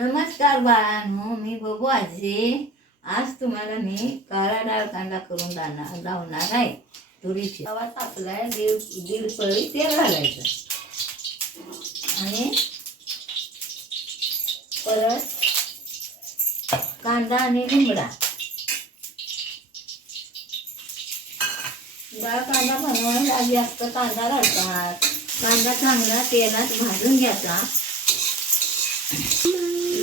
नमस्कार बाळांनो मी बघू आजी. आज तुम्हाला मी काळा डाळ कांदा करून लावणार लावणार आहे. तुरीची. तवा तापलाय दीड दीड पळी तेल घालायचं. आणि परत कांदा आणि लिंबडा. डाळ कांदा बनवायला आधी जास्त कांदा घालतात. कांदा चांगला तेलात भाजून घ्यायचा.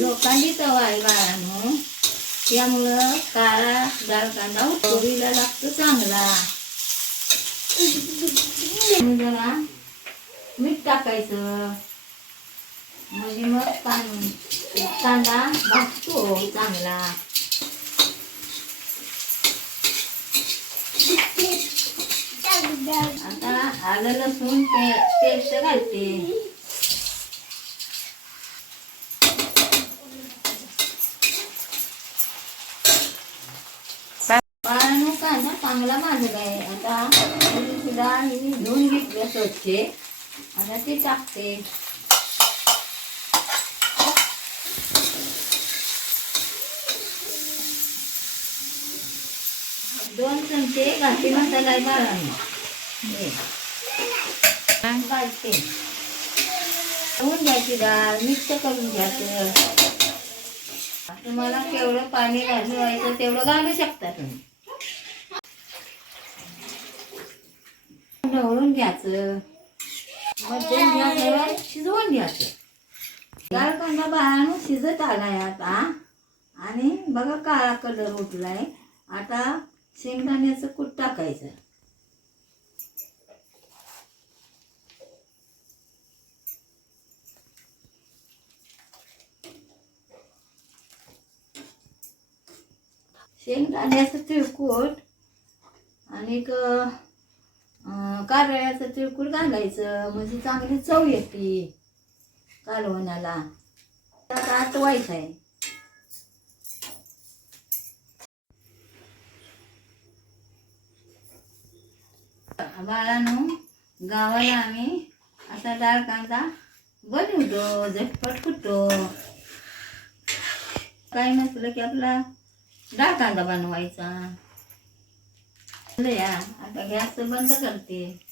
लोकांनी तवा आहे बाळांनो त्यामुळं काळा डाळ कांदा चोरीला लागतो चांगला. जरा मीठ टाकायचं. म्हणजे मग कांदा भाजतो चांगला. आता आलं लसूण ते पेस्ट घालते बाळांनो कांदा चांगला भाजला आहे. आता तुरीची डाळ ही धुवून घेतली स्वच्छ. आता ते टाकते. दोन चमचे घाटी मसाला आहे बाळांनो. हे. घालते धुवून घ्यायची डाळ मिक्स करून घ्यायचं तुम्हाला केवढं पाणी घालवायचं तेवढं घालू शकता तुम्ही. ढवळून घ्यायचं. मध्यम गॅसवर शिजवून घ्यायचं. गाळ कांदा बाळानं शिजत आलाय आता. आणि बघा काळा कलर उठलाय. आता शेंगदाण्याचं कूट टाकायचं. शेंगदाण्याचं तिळकूट आणि कारळ्याचं तिळकूट घालायचं म्हणजे चांगली चव येते कालवणाला. आता आटवायचं आहे. बाळानो गावाला आम्ही असा डाळ कांदा बनवतो झटपट फुटतो. काय नसलं की आपला डाळ कांदा बनवायचा. आता गॅस बंद करते.